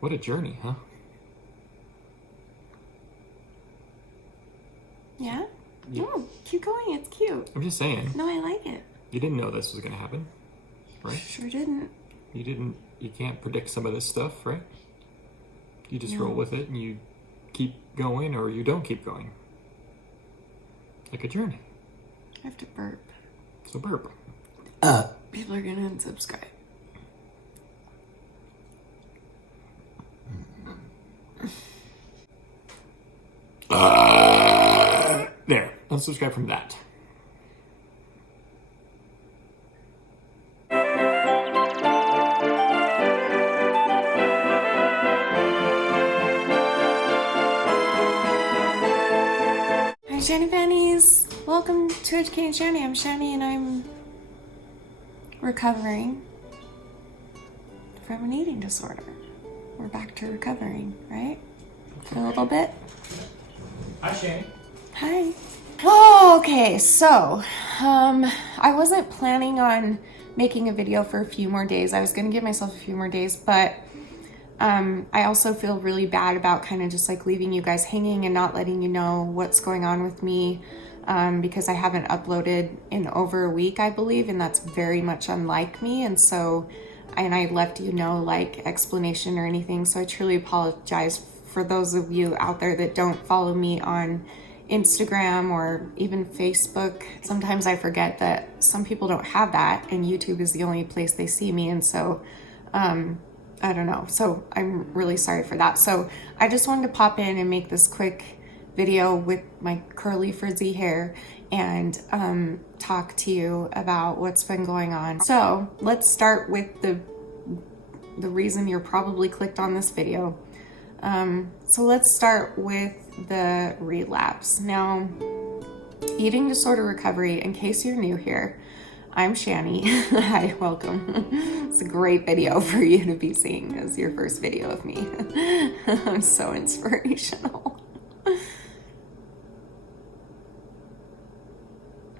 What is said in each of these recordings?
What a journey, huh? Yeah? No, keep going. It's cute. I'm just saying. No, I like it. You didn't know this was gonna happen, right? Sure didn't. You can't predict some of this stuff, right? You just roll with it and you keep going or you don't keep going. Like a journey. I have to burp. So burp. People are gonna unsubscribe. There, unsubscribe from that. Hi, Shani Fannies. Welcome to Educating Shani. I'm Shani and I'm recovering from an eating disorder. We're back to recovering, right? For a little bit. Hi, Shane. Hi. Oh, okay, so I wasn't planning on making a video for a few more days. I was gonna give myself a few more days, but I also feel really bad about kind of just like leaving you guys hanging and not letting you know what's going on with me because I haven't uploaded in over a week, I believe, and that's very much unlike me. And so, and I left you no like explanation or anything. So I truly apologize for those of you out there that don't follow me on Instagram or even Facebook. Sometimes I forget that some people don't have that and YouTube is the only place they see me. And so, I don't know. So I'm really sorry for that. So I just wanted to pop in and make this quick video with my curly frizzy hair and talk to you about what's been going on. So let's start with the reason you're probably clicked on this video. So let's start with the relapse. Now, eating disorder recovery, in case you're new here, I'm Shani. Hi, welcome. It's a great video for you to be seeing as your first video of me. I'm so inspirational.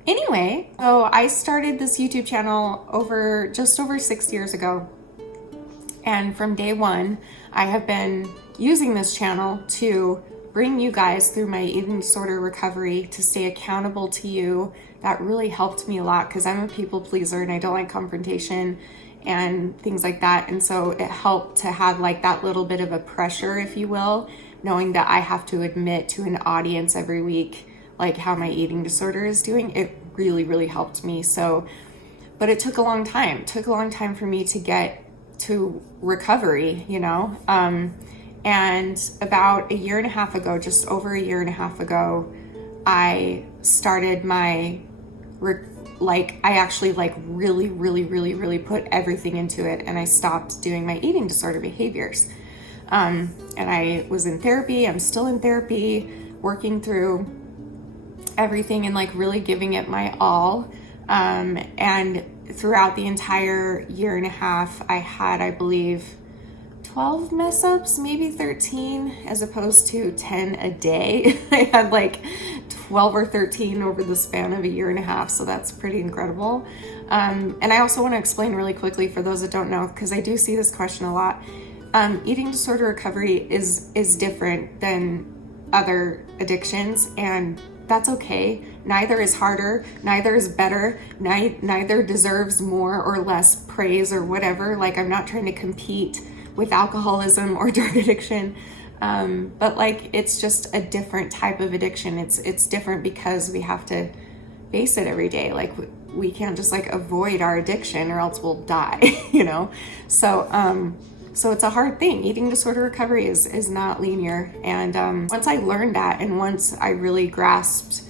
Anyway, so I started this YouTube channel just over 6 years ago. And from day one, I have been using this channel to bring you guys through my eating disorder recovery, to stay accountable to you. That really helped me a lot because I'm a people pleaser and I don't like confrontation and things like that. And so it helped to have like that little bit of a pressure, if you will, knowing that I have to admit to an audience every week, like how my eating disorder is doing. It really, really helped me. So, but it took a long time. It took a long time for me to get to recovery, you know? And about a year and a half ago, just over a year and a half ago, I started my, I actually like really put everything into it. And I stopped doing my eating disorder behaviors. And I was in therapy. I'm still in therapy, working through everything and like really giving it my all. And throughout the entire year and a half, I had, I believe, 12 mess ups, maybe 13, as opposed to 10 a day. I had like 12 or 13 over the span of a year and a half. So that's pretty incredible. And I also want to explain really quickly for those that don't know, because I do see this question a lot. Eating disorder recovery is different than other addictions, and that's okay. Neither is harder, neither is better, neither deserves more or less praise or whatever. Like, I'm not trying to compete with alcoholism or drug addiction, but like, it's just a different type of addiction. It's different because we have to face it every day. Like, we can't just like avoid our addiction or else we'll die, you know? So it's a hard thing. Eating disorder recovery is not linear. And once I learned that, and once I really grasped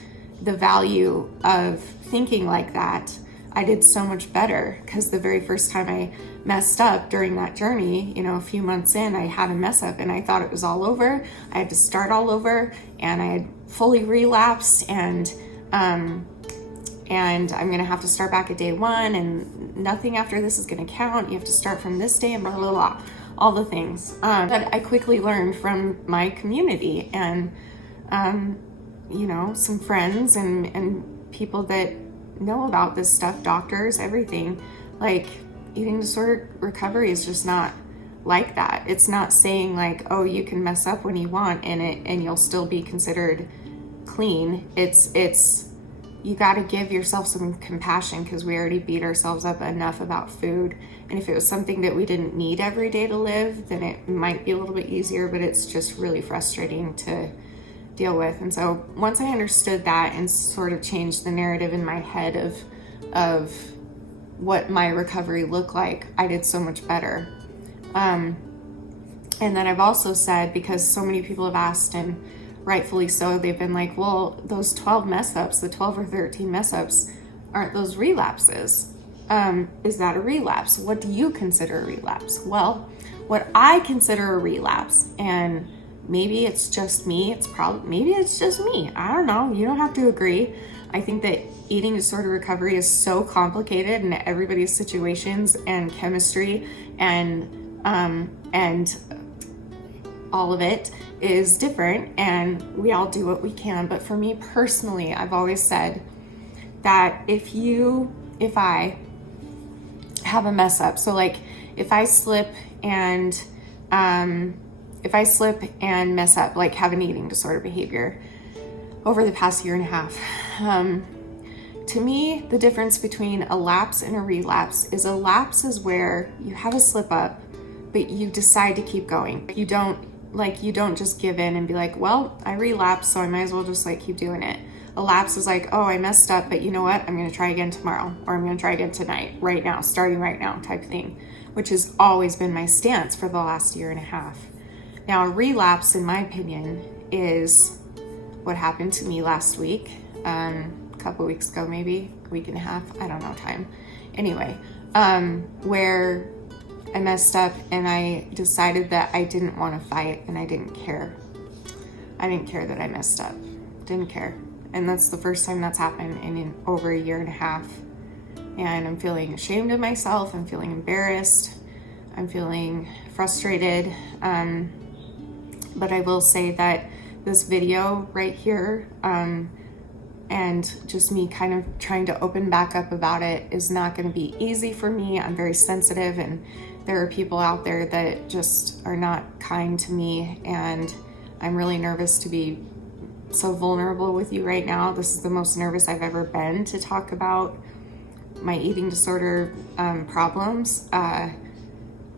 the value of thinking like that, I did so much better. Because the very first time I messed up during that journey, you know, a few months in, I had a mess up and I thought it was all over. I had to start all over, and I had fully relapsed, and I'm gonna have to start back at day one, and nothing after this is gonna count. You have to start from this day, and blah, blah, blah, all the things. But I quickly learned from my community and, you know, some friends and people that know about this stuff, doctors, everything. Like, eating disorder recovery is just not like that. It's not saying like, oh, you can mess up when you want in it and you'll still be considered clean. It's you got to give yourself some compassion, because we already beat ourselves up enough about food. And if it was something that we didn't need every day to live, then it might be a little bit easier, but it's just really frustrating to deal with. And so once I understood that and sort of changed the narrative in my head of what my recovery looked like, I did so much better. And then I've also said, because so many people have asked, and rightfully so, they've been like, well, those 12 mess ups, the 12 or 13 mess ups, aren't those relapses? Is that a relapse? What do you consider a relapse? Well, what I consider a relapse, and maybe it's just me, maybe it's just me. I don't know. You don't have to agree. I think that eating disorder recovery is so complicated, and everybody's situations and chemistry and all of it is different, and we all do what we can. But for me personally, I've always said that if I have a mess up, so like if I slip and mess up, like have an eating disorder behavior over the past year and a half, to me, the difference between a lapse and a relapse is a lapse is where you have a slip up, but you decide to keep going. You don't just give in and be like, well, I relapsed, so I might as well just like keep doing it. A lapse is like, oh, I messed up, but you know what? I'm going to try again tomorrow, or I'm going to try again tonight, right now, starting right now type thing, which has always been my stance for the last year and a half. Now, a relapse, in my opinion, is what happened to me last week, a couple weeks ago, maybe a week and a half, I don't know time. Anyway, where I messed up and I decided that I didn't want to fight, and I didn't care. I didn't care that I messed up. Didn't care. And that's the first time that's happened in over a year and a half. And I'm feeling ashamed of myself. I'm feeling embarrassed. I'm feeling frustrated. But I will say that this video right here, and just me kind of trying to open back up about it, is not going to be easy for me. I'm very sensitive, and there are people out there that just are not kind to me, and I'm really nervous to be so vulnerable with you right now. This is the most nervous I've ever been to talk about my eating disorder problems,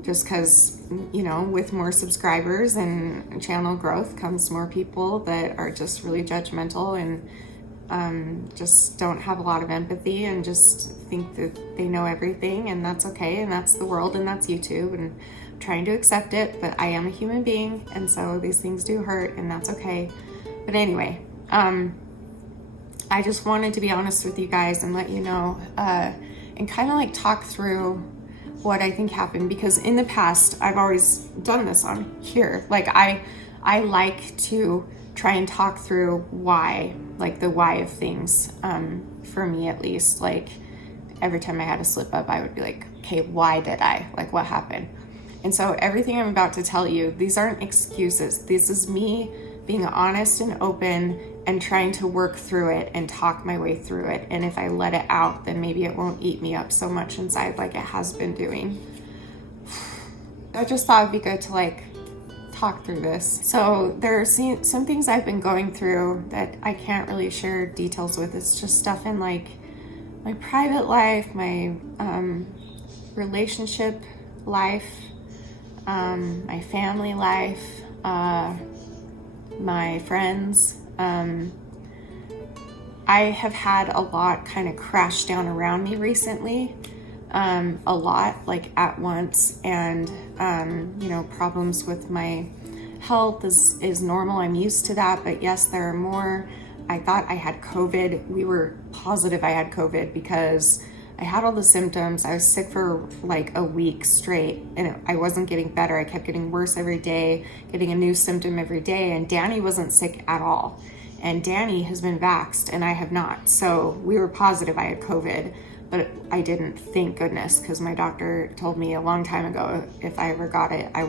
just because, you know, with more subscribers and channel growth comes more people that are just really judgmental and just don't have a lot of empathy and just think that they know everything, and that's okay, and that's the world, and that's YouTube, and I'm trying to accept it, but I am a human being, and so these things do hurt, and that's okay. But anyway, I just wanted to be honest with you guys and let you know, and kind of like talk through what I think happened, because in the past I've always done this on here. Like I like to try and talk through why, like the why of things, for me at least. Like every time I had a slip up, I would be like, okay, why did I? Like what happened? And so everything I'm about to tell you, these aren't excuses. This is me being honest and open and trying to work through it and talk my way through it. And if I let it out, then maybe it won't eat me up so much inside like it has been doing. I just thought it'd be good to like talk through this. So there are some things I've been going through that I can't really share details with. It's just stuff in like my private life, my relationship life, my family life, my friends. I have had a lot kind of crash down around me recently, a lot, like at once, and you know, problems with my health is normal. I'm used to that, but yes, there are more. I thought I had COVID. We were positive I had COVID because I had all the symptoms. I was sick for like a week straight, and I wasn't getting better. I kept getting worse every day, getting a new symptom every day, and Danny wasn't sick at all. And Danny has been vaxxed, and I have not. So we were positive I had COVID, but I didn't, thank goodness, because my doctor told me a long time ago if I ever got it, I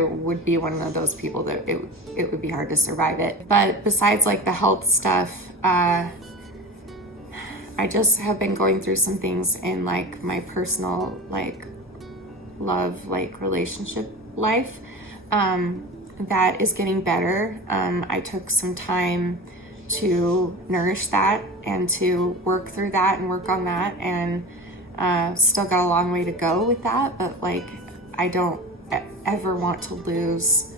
would be one of those people that it would be hard to survive it. But besides like the health stuff, I just have been going through some things in like my personal like love, like relationship life, that is getting better. I took some time to nourish that and to work through that and work on that, and still got a long way to go with that, but like I don't ever want to lose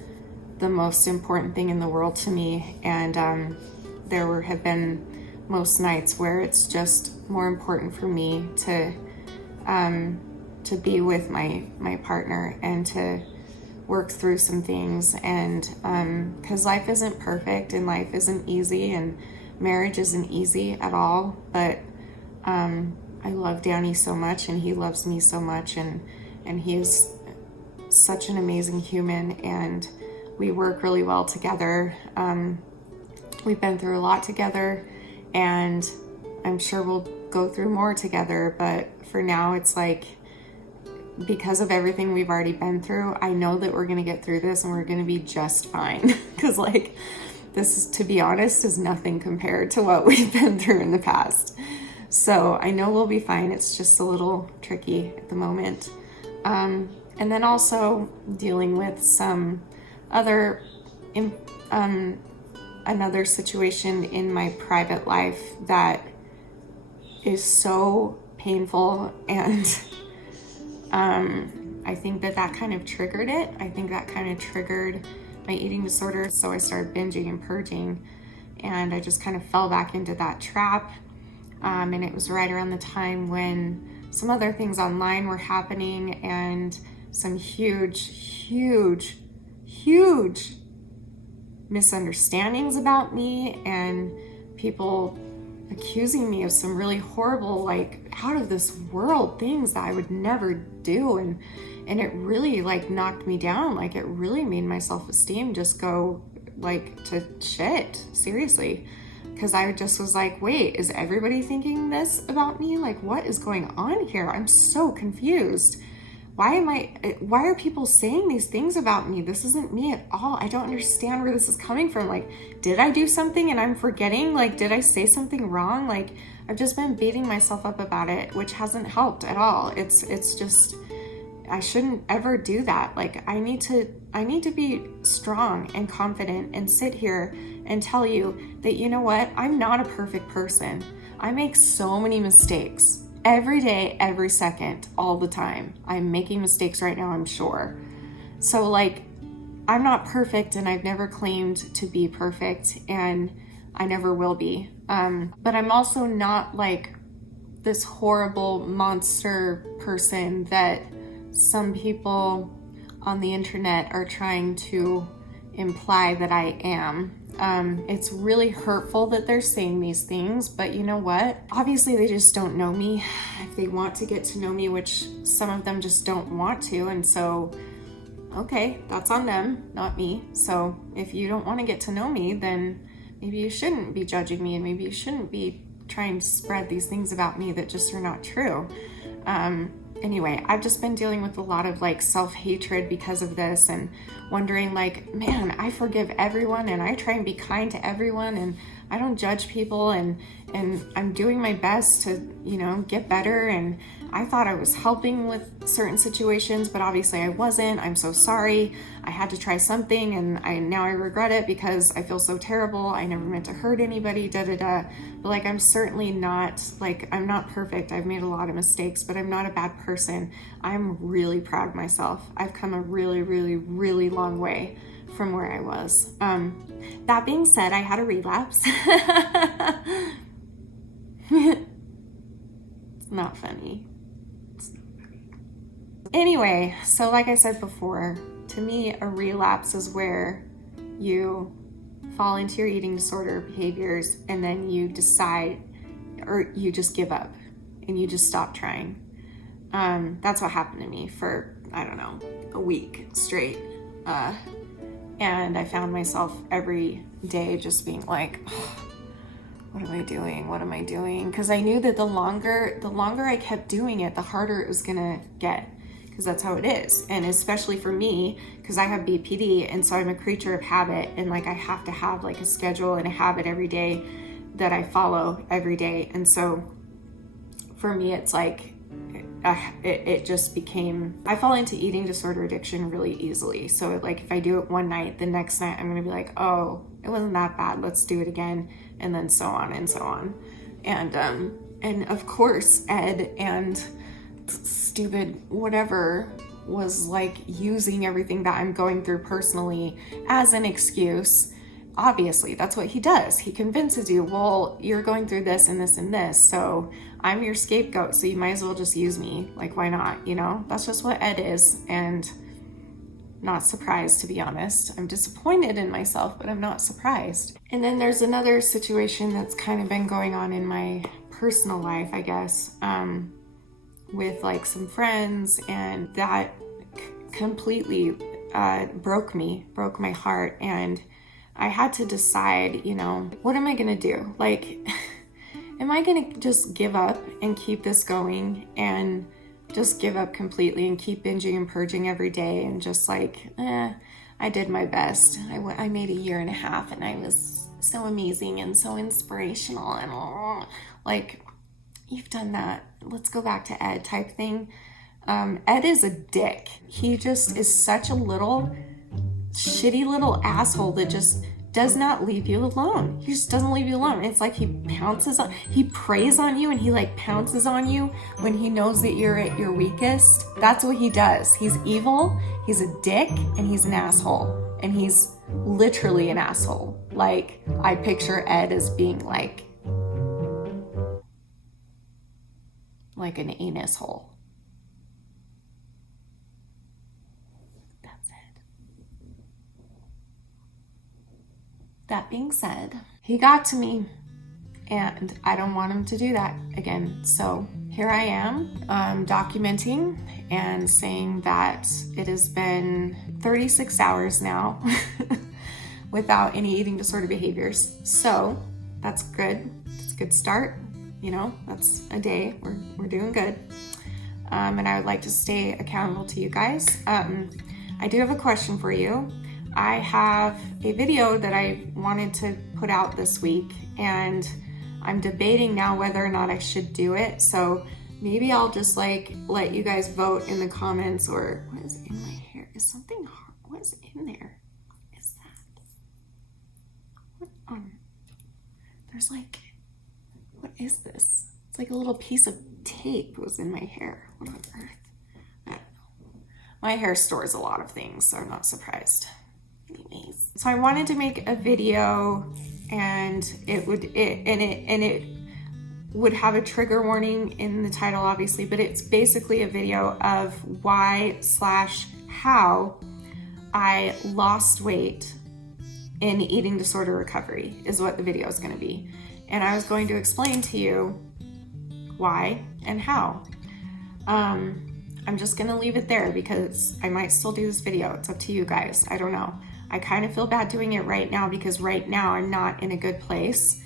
the most important thing in the world to me. And there have been most nights where it's just more important for me to be with my partner and to work through some things. And because life isn't perfect and life isn't easy and marriage isn't easy at all, but I love Danny so much and he loves me so much, and he is such an amazing human, and we work really well together. We've been through a lot together, and I'm sure we'll go through more together, but for now it's like, because of everything we've already been through, I know that we're gonna get through this and we're gonna be just fine. Because like, this is, to be honest, is nothing compared to what we've been through in the past. So I know we'll be fine. It's just a little tricky at the moment. And then also dealing with some other, another situation in my private life that is so painful, and I think that kind of triggered it. I think that kind of triggered my eating disorder. So I started binging and purging, and I just kind of fell back into that trap. And it was right around the time when some other things online were happening, and some huge misunderstandings about me, and people accusing me of some really horrible, like out of this world things that I would never do. And it really like knocked me down. Like it really made my self-esteem just go like to shit, seriously. Because I just was like, wait, is everybody thinking this about me? Like, what is going on here? I'm so confused. Why are people saying these things about me? This isn't me at all. I don't understand where this is coming from. Like, did I do something and I'm forgetting? Like, did I say something wrong? Like, I've just been beating myself up about it, which hasn't helped at all. It's just, I shouldn't ever do that. Like, I need to be strong and confident and sit here and tell you that, you know what? I'm not a perfect person. I make so many mistakes. Every day, every second, all the time. I'm making mistakes right now, I'm sure. So like, I'm not perfect, and I've never claimed to be perfect, and I never will be. But I'm also not like this horrible monster person that some people on the internet are trying to imply that I am. It's really hurtful that they're saying these things, but you know what? Obviously they just don't know me. If they want to get to know me, which some of them just don't want to, and so, okay, that's on them, not me. So if you don't want to get to know me, then maybe you shouldn't be judging me, and maybe you shouldn't be trying to spread these things about me that just are not true. Anyway, I've just been dealing with a lot of like self-hatred because of this, and wondering like, man, I forgive everyone and I try and be kind to everyone, and I don't judge people, and I'm doing my best to, you know, get better, and I thought I was helping with certain situations, but obviously I wasn't. I'm so sorry. I had to try something, and now I regret it because I feel so terrible. I never meant to hurt anybody, But like, I'm certainly not, like, I'm not perfect. I've made a lot of mistakes, but I'm not a bad person. I'm really proud of myself. I've come a really, really, really long way from where I was. That being said, I had a relapse. It's not funny. Anyway, so like I said before, to me, a relapse is where you fall into your eating disorder behaviors, and then you decide, or you just give up and you just stop trying. That's what happened to me for, I don't know, a week straight. And I found myself every day just being like, oh, what am I doing? What am I doing? Because I knew that the longer I kept doing it, the harder it was gonna get. Because that's how it is. And especially for me, because I have BPD, and so I'm a creature of habit, and like I have to have like a schedule and a habit every day that I follow every day. And so for me, it's like it just became, I fall into eating disorder addiction really easily. So like if I do it one night, the next night I'm gonna be like, oh, it wasn't that bad, let's do it again, and then so on and so on. And of course Ed and stupid whatever was like using everything that I'm going through personally as an excuse. Obviously, that's what he does. He convinces you, well, you're going through this and this and this, so I'm your scapegoat, so you might as well just use me. Like, why not? You know, that's just what Ed is. And not surprised, to be honest. I'm disappointed in myself, but I'm not surprised. And then there's another situation that's kind of been going on in my personal life, I guess, with like some friends, and that completely broke my heart. And I had to decide, you know, what am I gonna do? Like, am I gonna just give up and keep this going and just give up completely and keep binging and purging every day and just like, I did my best. I made 1.5 years and I was so amazing and so inspirational and like, you've done that. Let's go back to Ed type thing. Ed is a dick. He just is such a shitty little asshole that just does not leave you alone. He just doesn't leave you alone. It's like he preys on you, and he like pounces on you when he knows that you're at your weakest. That's what he does. He's evil, he's a dick, and he's an asshole. And he's literally an asshole. Like, I picture Ed as being like an anus hole. That being said, he got to me, and I don't want him to do that again. So here I am documenting and saying that it has been 36 hours now without any eating disorder behaviors. So that's good. It's a good start. You know, that's a day. We're doing good. And I would like to stay accountable to you guys. I do have a question for you. I have a video that I wanted to put out this week, and I'm debating now whether or not I should do it. So maybe I'll just like let you guys vote in the comments. Or what is in my hair? Is something hard? What is in there? What is that? What there's like, what is this? It's like a little piece of tape was in my hair. What on earth? I don't know. My hair stores a lot of things, so I'm not surprised. Anyways, so I wanted to make a video, and it would have a trigger warning in the title, obviously, but it's basically a video of why/how I lost weight in eating disorder recovery is what the video is going to be. And I was going to explain to you why and how. I'm just going to leave it there because I might still do this video. It's up to you guys. I don't know. I kind of feel bad doing it right now because right now I'm not in a good place,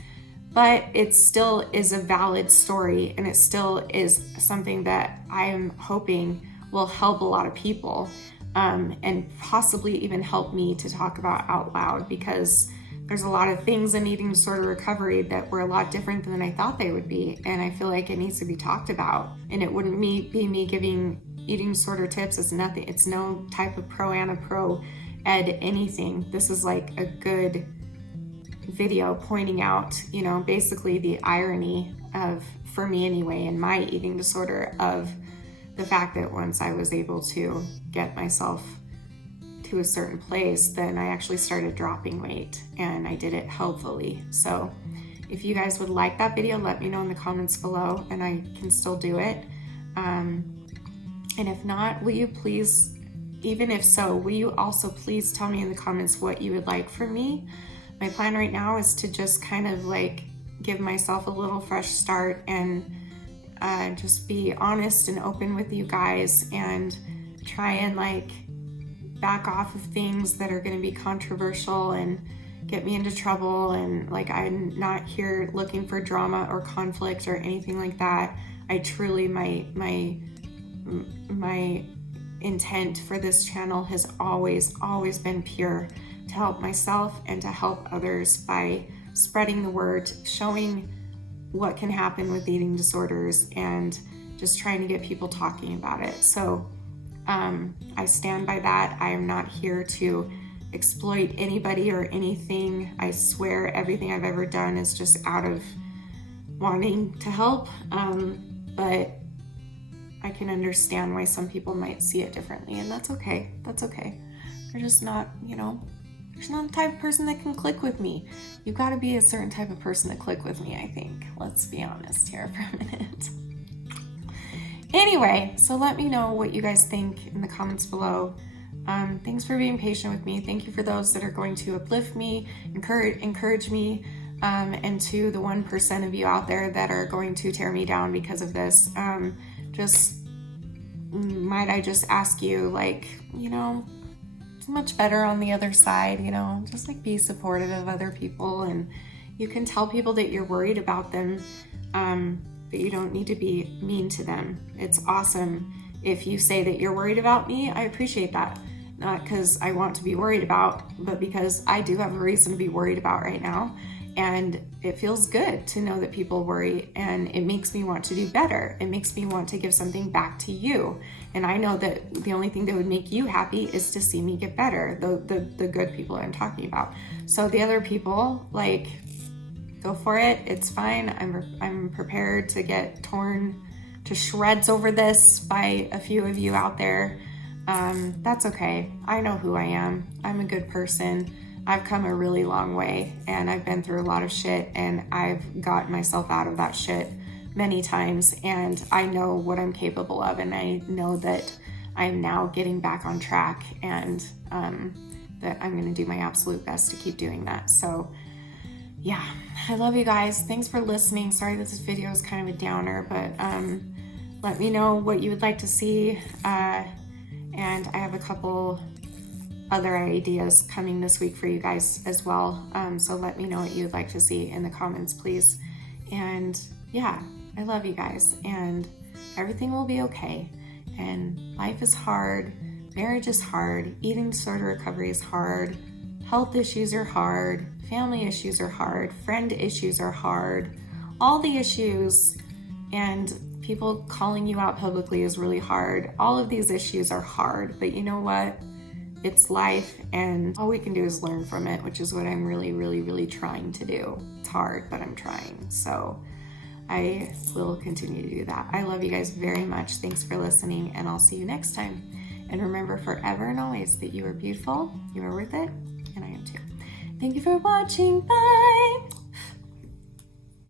but it still is a valid story, and it still is something that I am hoping will help a lot of people, and possibly even help me to talk about out loud, because there's a lot of things in eating disorder recovery that were a lot different than I thought they would be, and I feel like it needs to be talked about. And it wouldn't be me giving eating disorder tips. It's nothing. It's no type of pro Ed anything. This is like a good video pointing out, you know, basically the irony of, for me anyway, in my eating disorder, of the fact that once I was able to get myself to a certain place, then I actually started dropping weight, and I did it healthfully. So if you guys would like that video, let me know in the comments below, and I can still do it. And if not, will you please, even if so, will you also please tell me in the comments what you would like from me? My plan right now is to just kind of like give myself a little fresh start and just be honest and open with you guys, and try and like back off of things that are going to be controversial and get me into trouble. And like, I'm not here looking for drama or conflict or anything like that. I truly, my intent for this channel has always been pure, to help myself and to help others by spreading the word, showing what can happen with eating disorders, and just trying to get people talking about it. So I stand by that. I am not here to exploit anybody or anything. I swear everything I've ever done is just out of wanting to help. But I can understand why some people might see it differently, and that's okay. That's okay. They're just not, you know, there's not the type of person that can click with me. You've got to be a certain type of person to click with me, I think. Let's be honest here for a minute. Anyway, so let me know what you guys think in the comments below. Thanks for being patient with me. Thank you for those that are going to uplift me, encourage me, and to the 1% of you out there that are going to tear me down because of this. Just might I just ask you, like, you know, it's much better on the other side, you know, just like be supportive of other people, and you can tell people that you're worried about them, but you don't need to be mean to them. It's awesome if you say that you're worried about me. I appreciate that. Not because I want to be worried about, but because I do have a reason to be worried about right now. And it feels good to know that people worry, and it makes me want to do better. It makes me want to give something back to you. And I know that the only thing that would make you happy is to see me get better, the good people I'm talking about. So the other people, like, go for it. It's fine. I'm prepared to get torn to shreds over this by a few of you out there. That's okay. I know who I am. I'm a good person. I've come a really long way, and I've been through a lot of shit, and I've got myself out of that shit many times, and I know what I'm capable of, and I know that I'm now getting back on track, and that I'm going to do my absolute best to keep doing that. So yeah, I love you guys. Thanks for listening. Sorry that this video is kind of a downer, but let me know what you would like to see, and I have a couple other ideas coming this week for you guys as well. So let me know what you'd like to see in the comments, please. And yeah, I love you guys, and everything will be okay. And life is hard, marriage is hard, eating disorder recovery is hard, health issues are hard, family issues are hard, friend issues are hard, all the issues, and people calling you out publicly is really hard. All of these issues are hard, but you know what? It's life, and all we can do is learn from it, which is what I'm really trying to do. It's hard, but I'm trying. So I will continue to do that. I love you guys very much. Thanks for listening, and I'll see you next time. And remember forever and always that you are beautiful, you are worth it, and I am too. Thank you for watching. Bye.